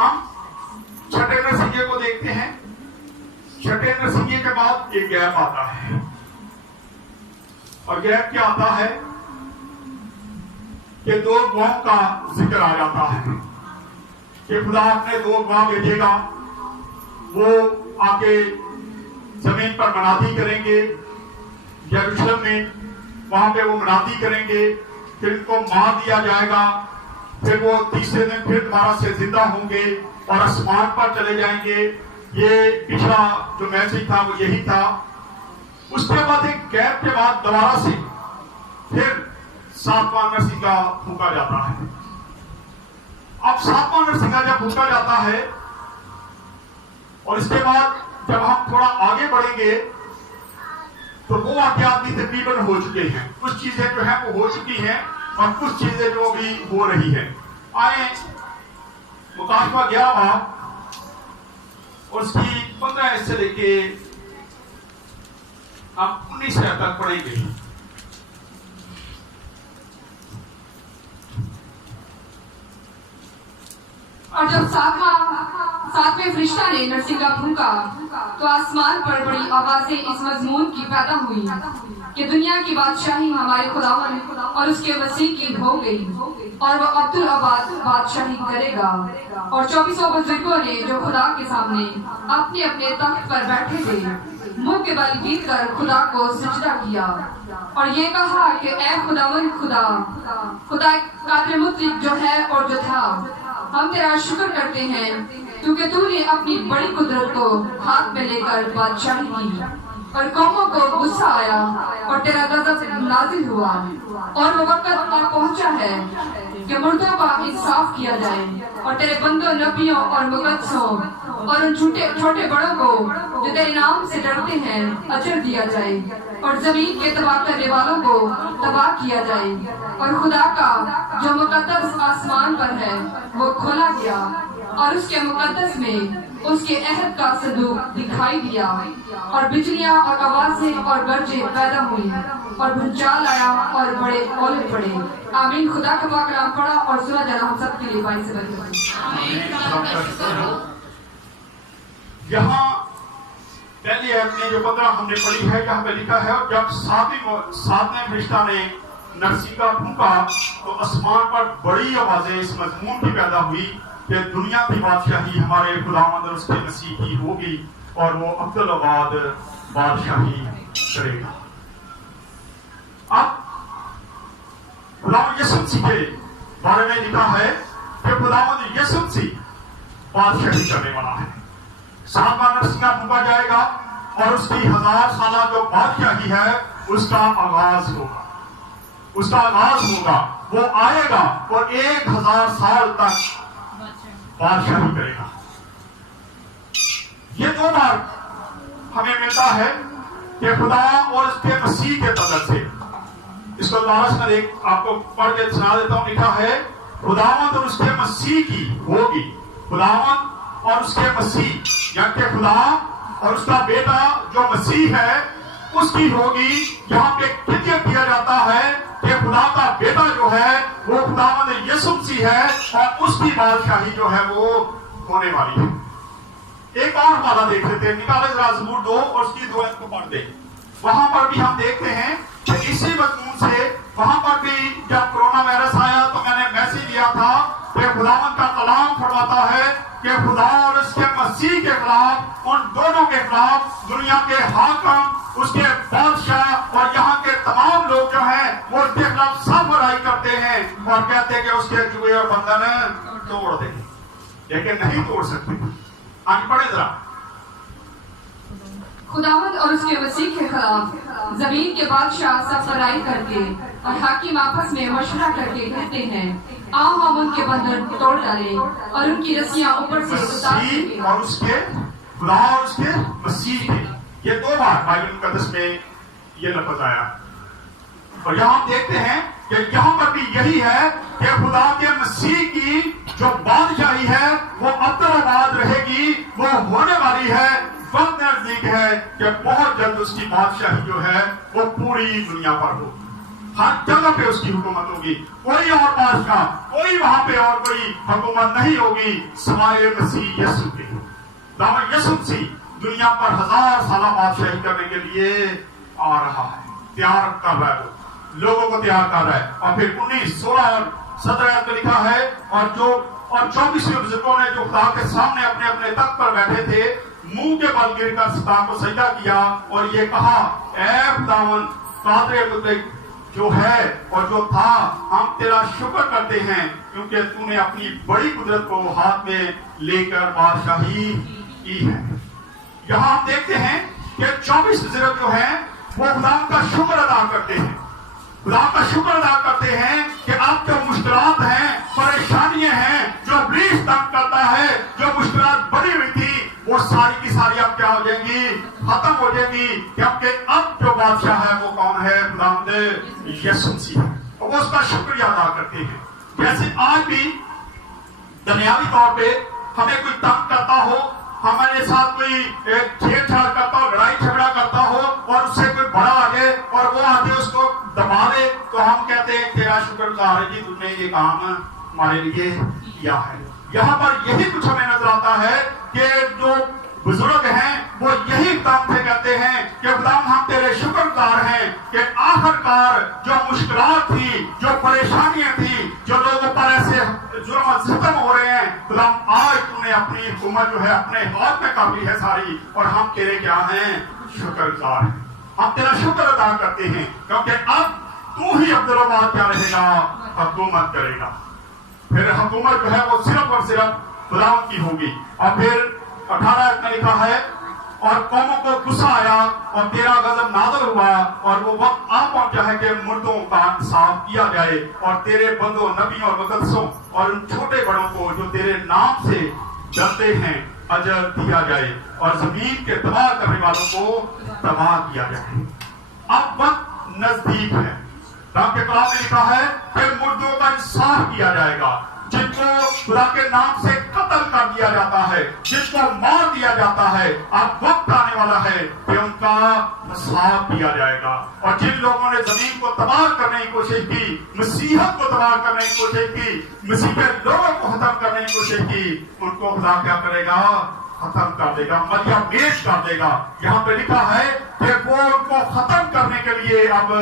ہم چھٹے نرسنگے کو دیکھتے ہیں. چھٹے نرسنگے کے بعد ایک گیپ آتا ہے, اور گیپ کیا آتا ہے کہ 2 گواہوں کا ذکر آ جاتا ہے کہ خدا اپنے 2 گواہ بھیجے گا, وہ آ کے زمین پر منادی کریں گے یروشلم میں, وہاں پہ وہ منادی کریں گے, پھر ان کو مار دیا جائے گا, پھر وہ تیسرے دن پھر دوبارہ سے زندہ ہوں گے اور آسمان پر چلے جائیں گے. یہ پچھلا جو میسج تھا وہ یہی تھا. اس کے بعد ایک گیپ کے بعد دوبارہ سے پھر 7واں نرسنگا پھونکا جاتا ہے. اب 7واں نرسنگا جب پھونکا جاتا ہے اور اس کے بعد جب ہم تھوڑا آگے بڑھیں گے تو وہ واقعات بھی تقریباً ہو چکے ہیں. کچھ چیزیں جو ہیں وہ ہو چکی ہیں اور کچھ چیزیں جو بھی ہو رہی ہیں. آئیں مکاشفہ 11 اور اس کی 15 سے لے کے ہم 19 تک پڑھیں گے. اور جب ساتویں فرشتہ نے نرسنگا پھونکا تو آسمان پر بڑی آوازیں اس مضمون کی پیدا ہوئی کہ دنیا کی بادشاہی ہمارے خداوند اور اس کے مسیح کی ہو گئی اور وہ عبدالآباد بادشاہی کرے گا. اور 24 بزرگوں نے جو خدا کے سامنے اپنے اپنے تخت پر بیٹھے تھے منہ کے بل گر کر خدا کو سجدہ کیا اور یہ کہا کہ اے خداوند خدا قادر مطلق جو ہے اور جو تھا, ہم تیرا شکر کرتے ہیں کیونکہ تو نے اپنی بڑی قدرت کو ہاتھ میں لے کر بادشاہی کی اور قوموں کو غصہ آیا اور تیرا غضب نازل ہوا اور وہ وقت آ پہنچا ہے کہ مردوں کا انصاف کیا جائے اور تیرے بندوں نبیوں اور مقدسوں اور ان چھوٹے بڑوں کو جو تیرے نام سے ڈرتے ہیں اجر دیا جائے اور زمین کے تباہ کرنے والوں کو تباہ کیا جائے. اور خدا کا جو مقدس آسمان پر ہے وہ کھولا گیا اور اس کے مقدس میں اس کے عہد کا صندوق دکھائی دیا اور بجلیاں اور آوازیں اور گرجیں پیدا ہوئی اور بھونچال آیا اور بڑے اولے پڑے. آمین. خدا کا پاک کلام پڑھا اور سنا جانا ہم سب کے لیے باعث برکت ہے. یہاں پہلی آیت میں جو 15 ہم نے پڑھی ہے یہاں پہ لکھا ہے, اور جب 7ویں فرشتہ نے نرسنگا پھونکا تو آسمان پر بڑی آوازیں اس مضمون کی پیدا ہوئی کہ دنیا کی بادشاہی ہمارے خداوند اور اس کے مسیح کی ہوگی اور وہ عبدالآباد بادشاہی کرے گا. اب خداوند یسوع مسیح کے بارے میں لکھا ہے کہ خداوند یسوع مسیح بادشاہی کرنے والا ہے. 7واں نرسنگا پھونکا جائے گا اور اس کی 1000 سالہ جو بادشاہی ہے اس کا آغاز ہوگا. اس کا آغاز ہوگا, وہ آئے گا اور 1000 سال تک بادشاہی کرے گا. یہ 2 بار ہمیں ملتا ہے کہ خدا اور اس کے مسیح کے تعلق سے. اس کو دوبارہ سے ایک آپ کو پڑھ کے سنا دیتا ہوں. لکھا ہے خداوند اور اس کے مسیح کی ہوگی. خداوند اور اس کے مسیح یعنی کہ خدا اور اس کا بیٹا جو مسیح ہے اس کی ہوگی. یہاں پہ کلیئر کیا جاتا ہے کہ خدا کا بیٹا جو ہے وہ خداوند یسوع مسیح ہے اور اس کی بادشاہی جو ہے وہ ہونے والی ہے. ایک اور حوالہ دیکھ لیتے ہیں. نکالے ذرا زبور 2 اور اس کی 2 آیت کو پڑھ دیں. وہاں پر بھی ہم دیکھتے ہیں کہ اسی مضمون سے وہاں پر بھی جب کرونا وائرس آیا تو میں نے میسج دیا تھا کہ خداوند کا کلام فرماتا ہے کہ خدا اور اس کے مسیح کے خلاف, ان دونوں کے خلاف دنیا کے حاکم, اس کے بادشاہ اور یہاں کے تمام لوگ جو ہیں وہ اس کے خلاف سب برائی کرتے ہیں اور کہتے ہیں کہ اس کے جوئے اور بندھن توڑ دیں, لیکن نہیں توڑ سکتے. آج پڑھیں ذرا. خداوند اور اس کے مسیح کے خلاف زمین کے بادشاہ سب برائی کر کے اور حاکم آپس میں مشورہ کر کے کہتے ہیں آؤ ہم ان کے بندھن توڑ ڈالیں اور ان کی رسیاں اوپر سے اتار دیں. اور اس کے خدا اور اس کے مسیح کے, یہ 2 بار بائبل مقدس میں یہ لفظ آیا. اور یہاں ہم دیکھتے ہیں کہ یہاں پر بھی یہی ہے کہ خدا کے مسیح کی جو بادشاہی ہے وہ عبدالآباد رہے گی, وہ ہونے والی ہے. وقت نزدیک ہے کہ بہت جلد اس کی بادشاہی جو ہے وہ پوری دنیا پر ہو. ہر جگہ پہ اس کی حکومت ہوگی. کوئی اور بادشاہ, کوئی وہاں پہ اور کوئی حکومت نہیں ہوگی سوائے مسیح یسوع کے. دامن یسوع مسیح دنیا پر 1000 سالہ بادشاہی کرنے کے لیے آ رہا ہے, تیار کر رہا ہے, لوگوں کو تیار کر رہا ہے. اور پھر 19, 16 اور 17 میں لکھا ہے, اور 24 بزرگوں نے جو خدا کے سامنے اپنے اپنے تخت پر بیٹھے تھے منہ کے بل گر کر ستار کو سجدہ کیا اور یہ کہا, اے خداوند قادر مطلق جو ہے اور جو تھا, ہم تیرا شکر کرتے ہیں کیونکہ تو نے اپنی بڑی قدرت کو ہاتھ میں لے کر بادشاہی کی ہے. یہاں ہم دیکھتے ہیں کہ 24 بزرگ جو ہیں وہ خدا کا شکر ادا کرتے ہیں, خدا کا شکر ادا کرتے ہیں کہ آپ جو مشکلات ہیں, پریشانیاں ہیں, جو ابلیس تنگ کرتا ہے, جو مشکلات بڑی ہوئی تھی, وہ ساری کی ساری اب کیا ہو جائیں گی, ختم ہو جائیں گی, کیونکہ اب جو بادشاہ ہے وہ کون ہے, خداوند یسوع مسیح ہے. اور وہ اس کا شکریہ ادا کرتے ہیں. جیسے آج بھی دنیاوی طور پہ ہمیں کوئی تنگ کرتا ہو, ہمارے ساتھ کوئی چھیڑ چھاڑ کرتا ہو, لڑائی جھگڑا کرتا ہو, اور اس سے کوئی بڑا آ جائے اور وہ آگے اس کو دبا دے, تو ہم کہتے ہیں تیرا شکر گزار ہے جی, تم نے یہ کام ہمارے لیے کیا ہے. یہاں پر یہی کچھ ہمیں نظر آتا ہے کہ جو بزرگ ہیں وہ یہی کام سے کہتے ہیں کہ خدا ہم تیرے شکر گزار ہیں کہ آخر کار جو مشکلات تھی, جو پریشانیاں تھی, جو لوگوں پر ایسے ظلم و ستم ہو رہے ہیں, خدا آج تم نے اپنی حکومت جو ہے اپنے ہاتھ میں کر لی ہے ساری, اور ہم تیرے کیا ہیں, شکر گزار ہیں. ہم تیرا شکر ادا کرتے ہیں کیونکہ اب تو ہی عبدالآباد کیا رہے گا, حکومت کرے گا. پھر حکومت جو ہے وہ صرف اور صرف خدا کی ہوگی. اور پھر 18 میں لکھا ہے, اور قوموں کو غصہ آیا اور تیرا غضب نازل ہوا, اور وہ وقت آ پہنچا ہے کہ مردوں کا انصاف کیا جائے, اور تیرے بندوں, نبیوں اور مقدسوں اور ان چھوٹے بڑوں کو جو تیرے نام سے ڈرتے ہیں اجر دیا جائے, اور زمین کے تباہ کرنے والوں کو تباہ کیا جائے. اب وقت نزدیک ہے. رب کے کلام میں لکھا ہے کہ مردوں کا انصاف کیا جائے گا, جن کو خدا کے نام سے قتل کر دیا جاتا ہے, جن کو مار دیا جاتا ہے. اب وقت آنے والا ہے کہ ان کا انصاف کیا جائے گا. اور جن لوگوں نے زمین کو تباہ کرنے کی کوشش کی, مسیحت کو تباہ کرنے کی کوشش کی, مسیح کے لوگوں کو ختم کرنے کی کوشش کی, ان کو خدا کیا کرے گا, ختم کر دے گا, مریم پیش کر دے گا. یہاں پہ لکھا ہے کہ وہ ان کو ختم کرنے کے لیے اب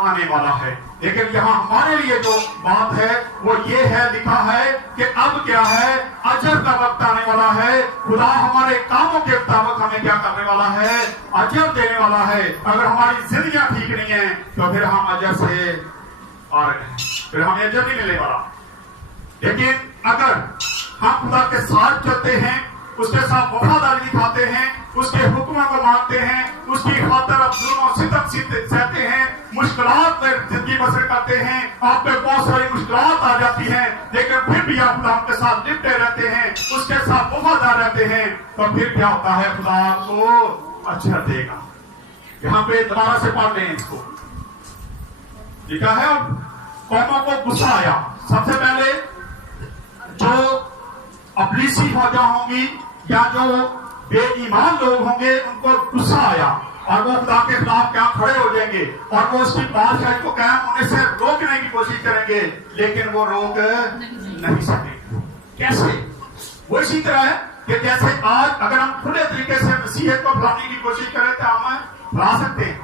آنے والا ہے. لیکن یہاں ہمارے لیے جو بات ہے وہ یہ ہے, لکھا ہے کہ اب کیا ہے, اجر کا وقت آنے والا ہے. خدا ہمارے کاموں کے مطابق ہمیں کیا کرنے والا ہے, اجر دینے والا ہے. اگر ہماری زندگیاں ٹھیک نہیں ہیں تو پھر ہم اجر سے آ رہے ہیں, پھر ہمیں اجر نہیں ملنے والا. لیکن اگر ہم خدا کے ساتھ چلتے ہیں, اس کے ساتھ وفاداری دکھاتے ہیں, اس کے حکموں کو مانتے ہیں, اس کی خاطر اب ظلم و ستم سہتے ہیں, مشکلات میں زندگی بسر کرتے ہیں, آپ پہ بہت ساری مشکلات آ جاتی ہیں, لیکن پھر بھی آپ خدا کے ساتھ لپٹے رہتے ہیں, اس کے ساتھ وفادار رہتے ہیں, تو پھر کیا ہوتا ہے, خدا آپ کو اجر دے گا. یہاں پہ دوبارہ سے پڑھ لیں اس کو. لکھا ہے قوموں کو غصہ آیا. سب سے پہلے جو ابلیسی فوجاں ہوں گی یا جو بے ایمان لوگ ہوں گے, ان کو غصہ آیا اور وہ خدا کے خلاف کیا کھڑے ہو جائیں گے, اور وہ اس کی بادشاہی کو قائم ہونے سے روکنے کی کوشش کریں گے, لیکن وہ روک نہیں سکیں. کیسے؟ وہ اسی طرح ہے کہ جیسے آج اگر ہم کھلے طریقے سے مسیحیت کو پھیلانے کی کوشش کریں تو ہم پھیلا سکتے ہیں.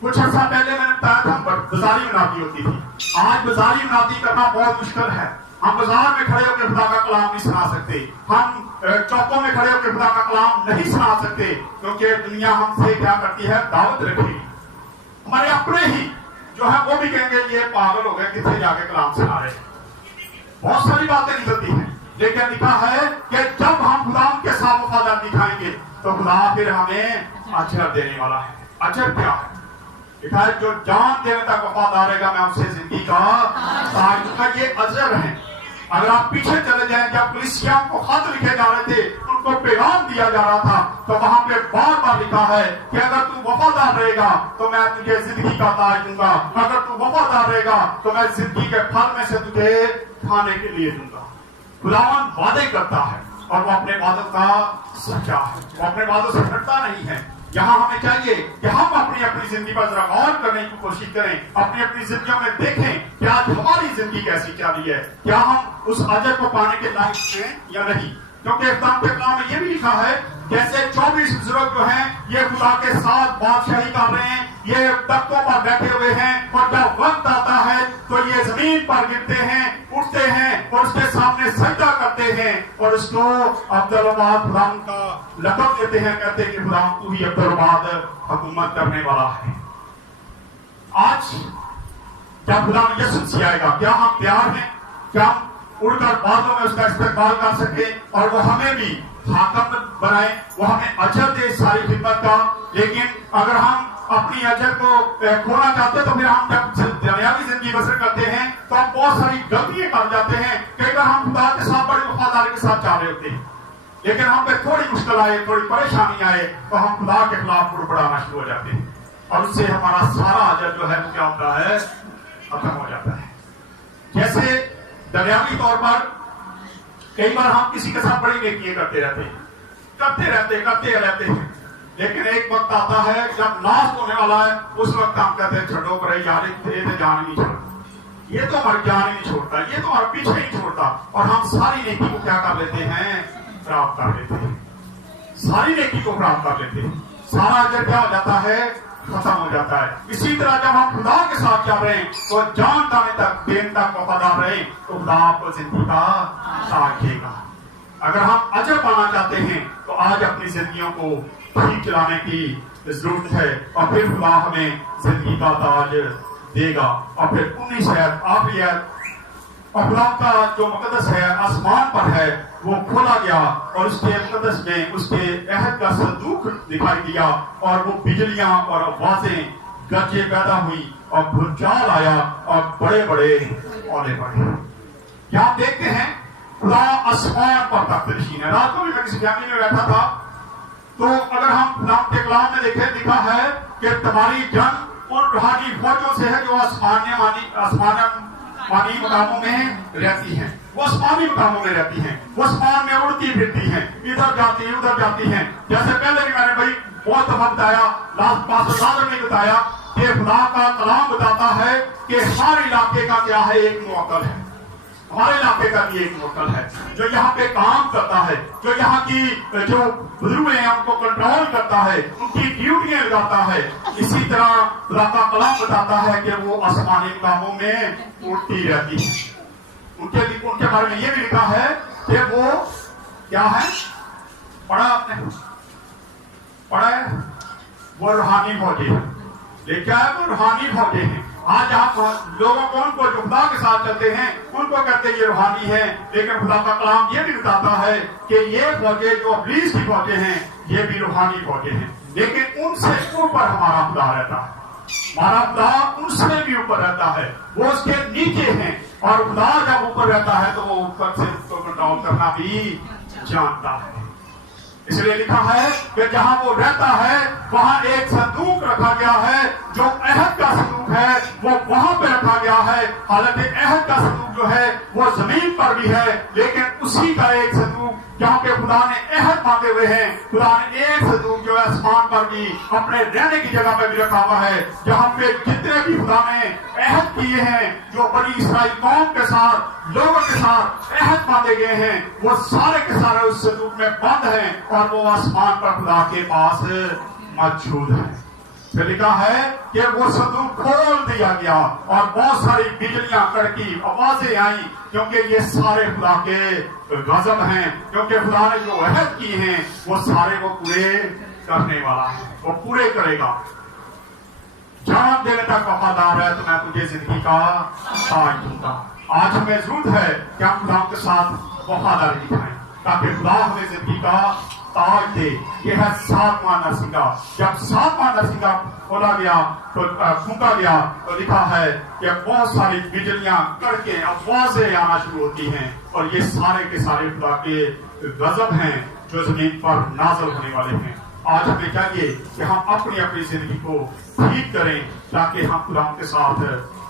کچھ عرصہ پہلے میں نے بتایا تھا بازاری منادی ہوتی تھی. آج بازاری منادی کرنا بہت مشکل ہے. ہم بازار میں کھڑے ہو کے خدا کا کلام نہیں سنا سکتے, ہم چوکوں میں کھڑے ہو کے خدا کا کلام نہیں سنا سکتے, کیونکہ دنیا ہم سے کیا کرتی ہے, دعوت رکھے گی. ہمارے اپنے ہی جو ہے وہ بھی کہیں گے یہ پاگل ہو گئے, کتنے جا کے کلام سنا رہے ہیں. بہت ساری باتیں نکلتی ہیں, لیکن لکھا ہے کہ جب ہم خدا کے ساتھ وفادار دکھائیں گے تو خدا پھر ہمیں اجر دینے والا ہے. اجر کیا ہے؟ لکھا ہے جو جان دینے تک وفادار رہے گا میں اس سے زندگی کا تاج دوں گا. یہ اجر ہے. اگر آپ پیچھے چلے جائیں, جب کلیسیاں کو خط لکھے جا رہے تھے, ان کو پیغام دیا جا رہا تھا, تو وہاں پہ بار بار لکھا ہے کہ اگر تو وفادار رہے گا تو میں تجھے زندگی کا تاج دوں گا, اگر تو وفادار رہے گا تو میں زندگی کے پھل میں سے تجھے کھانے کے لیے دوں گا. خداوند وعدے کرتا ہے اور وہ اپنے وعدوں کا سچا ہے, وہ اپنے وعدوں سے ہٹتا نہیں ہے. یہاں ہمیں چاہیے کہ ہم اپنی اپنی زندگی پر ذرا غور کرنے کی کوشش کریں، اپنی اپنی زندگیوں میں دیکھیں کہ آج ہماری زندگی کیسی چل رہی ہے، کیا ہم اس اجر کو پانے کے لائق ہیں یا نہیں؟ کیونکہ اختتام کے کلام میں یہ بھی لکھا ہے جیسے 24 بزرگ جو ہیں یہ خدا کے ساتھ بادشاہی کر رہے ہیں، یہ تختوں پر بیٹھے ہوئے ہیں، اور جب وقت آتا ہے تو یہ زمین پر گرتے ہیں، اٹھتے ہیں اور اس کے سامنے سجدہ کرتے ہیں اور اس کو عبدالعباد خدا کا لقب دیتے ہیں، کہتے ہیں کہ خدا تو ہی عبدالعباد حکومت کرنے والا ہے۔ آج جب خدا یسوع مسیح آئے گا، کیا ہم تیار ہیں؟ کیا ہم اڑ کر بادلوں میں اس کا استقبال کر سکے اور وہ ہمیں بھی حاکم بنائے، وہ ہمیں اجر دے ساری خدمت کا؟ لیکن اگر ہم اپنی اجر کو کھونا چاہتے تو پھر ہم جب دنیاوی زندگی بسر کرتے ہیں تو ہم بہت ساری غلطیاں کر جاتے ہیں۔ کئی بار ہم خدا کے ساتھ بڑی وفاداری کے ساتھ چاہ رہے ہوتے ہیں، لیکن ہم پہ تھوڑی مشکل آئے، تھوڑی پریشانی آئے تو ہم خدا کے خلاف بڑبڑانا شروع ہو جاتے ہیں اور اس سے ہمارا سارا اجر جو ہے وہ کیا ہوتا ہے؟ ختم ہو جاتا ہے۔ جیسے دنیاوی طور پر کئی بار ہم کسی کے ساتھ بڑی نیکیاں کرتے رہتے ہیں، لیکن ایک وقت آتا ہے جب لاسٹ ہونے والا ہے، اس وقت ہم کہتے ہیں چھوڑو کرے یار، یہ تو جان نہیں چھوڑتا، یہ تو ہماری جان ہی نہیں چھوڑتا، یہ تو ہمارا پیچھے نہیں چھوڑتا، اور ہم ساری نیکی کو کیا کر لیتے ہیں؟ خراب کر لیتے ہیں، ساری نیکی کو خراب کر لیتے ہیں، سارا اجر کیا ہو جاتا ہے؟ ختم ہو جاتا ہے۔ اسی طرح جب ہم خدا کے ساتھ چل رہے ہیں تو جان دانے تک دین تک وفادار رہیں تو خدا آپ کو زندگی کا تاج دے گا۔ اگر ہم اجر پانا چاہتے ہیں تو آج اپنی زندگیوں کو ٹھیک چلانے کی ضرورت ہے اور پھر خدا ہمیں زندگی کا تاج دے گا۔ اور پھر 19 آیت آخری آیت، اور خدا کا جو مقدس ہے آسمان پر ہے وہ کھولا گیا اور اس کے مقدس میں اس کے عہد کا صندوق دکھائی دیا اور وہ بجلیاں اور آوازیں گرجے پیدا ہوئی اور بھونچال آیا اور بڑے بڑے اولے پڑے۔ یہاں دیکھتے ہیں خدا آسمان پر تخت نشین ہے۔ رات کو بھی میں کسی فیملی میں بیٹھا تھا تو اگر ہم خدا کے کلام میں دیکھیں لکھا ہے کہ تمہاری جنگ ان روحانی فوجوں سے ہے جو آسمانی مقاموں میں رہتی ہیں، وہ آسمانی مقاموں میں رہتی ہیں، وہ آسمان میں اڑتی پھرتی ہیں، ادھر جاتی ہیں ادھر جاتی ہیں۔ جیسے پہلے بھی میں نے بھائی بہت دفعہ بتایا، لاسٹ پاسٹر نے بتایا کہ خدا کا کلام بتاتا ہے کہ ہر علاقے کا کیا ہے؟ ایک موکل ہے، ہمارے علاقے کا بھی ایک موکل ہے جو یہاں پہ کام کرتا ہے، جو یہاں کی جو بزرگ ہیں ان کو کنٹرول کرتا ہے، ان کی ڈیوٹیاں لگاتا ہے۔ اسی طرح خدا کا کلام بتاتا ہے کہ وہ آسمانی کاموں میں اڑتی رہتی ہے۔ ان کے بارے میں یہ بھی لکھا ہے کہ وہ کیا ہے؟ پڑھا آپ نے؟ پڑھا ہے؟ وہ روحانی فوجی ہے۔ یہ کیا ہے؟ وہ روحانی فوجی ہیں۔ آج آپ لوگوں کو ان کو جو خدا کے ساتھ چلتے ہیں ان کو کہتے ہیں یہ روحانی ہے، لیکن خدا کا کلام یہ بھی بتاتا ہے کہ یہ فوجیں جو ابلیس کی فوجیں ہیں یہ بھی روحانی فوجیں ہیں، لیکن ان سے اوپر ہمارا خدا رہتا ہے۔ ہمارا خدا ان سے بھی اوپر رہتا ہے، وہ اس کے نیچے ہیں، اور خدا جب اوپر رہتا ہے تو وہ اوپر سے اس کو کنٹرول کرنا بھی جانتا ہے۔ اس لیے لکھا ہے کہ جہاں وہ رہتا ہے وہاں ایک صندوق رکھا گیا ہے، جو عہد کا صندوق ہے وہ وہاں پہ رکھا گیا ہے۔ حالانکہ عہد کا صندوق جو ہے وہ زمین پر بھی ہے، لیکن اسی کا ایک صندوق جہاں پہ خدا نے عہد مانگے ہوئے ہیں، خدا نے ایک صندوق جو ہے آسمان پر بھی اپنے رہنے کی جگہ پہ بھی رکھا ہوا ہے، جہاں پہ جتنے بھی خدا نے عہد کیے ہیں، جو بنی اسرائیل قوم کے ساتھ لوگوں کے ساتھ عہد باندھے گئے ہیں، وہ سارے کے سارے اس صندوق میں بند ہیں اور وہ آسمان پر خدا کے پاس موجود ہے۔ پھر لکھا ہے کہ وہ صندوق کھول دیا گیا اور بہت ساری بجلیاں کڑکی، آوازیں آئیں، کیونکہ یہ سارے خدا کے غضب ہیں، کیونکہ خدا نے جو عہد کی ہیں وہ سارے وہ پورے کرنے والا ہے، وہ پورے کرے گا۔ جان دینے تک وفادار ہے تو میں تجھے زندگی کا تاج دوں گا۔ آج ہمیں ضرورت ہے کہ ہم خدا کے ساتھ وفاداری دکھائیں تاکہ خدا ہمیں زندگی کا تاج دے۔ یہ ہے 7واں نرسنگا۔ جب 7واں نرسنگا کھولا گیا تو پھونکا گیا تو لکھا ہے کہ بہت ساری بجلیاں کڑکیں آوازیں آنا شروع ہوتی ہیں، اور یہ سارے کے سارے خدا کے غضب ہیں جو زمین پر نازل ہونے والے ہیں۔ آج ہمیں چاہیے کہ ہم اپنی اپنی زندگی کو ٹھیک کریں تاکہ ہم خدا کے ساتھ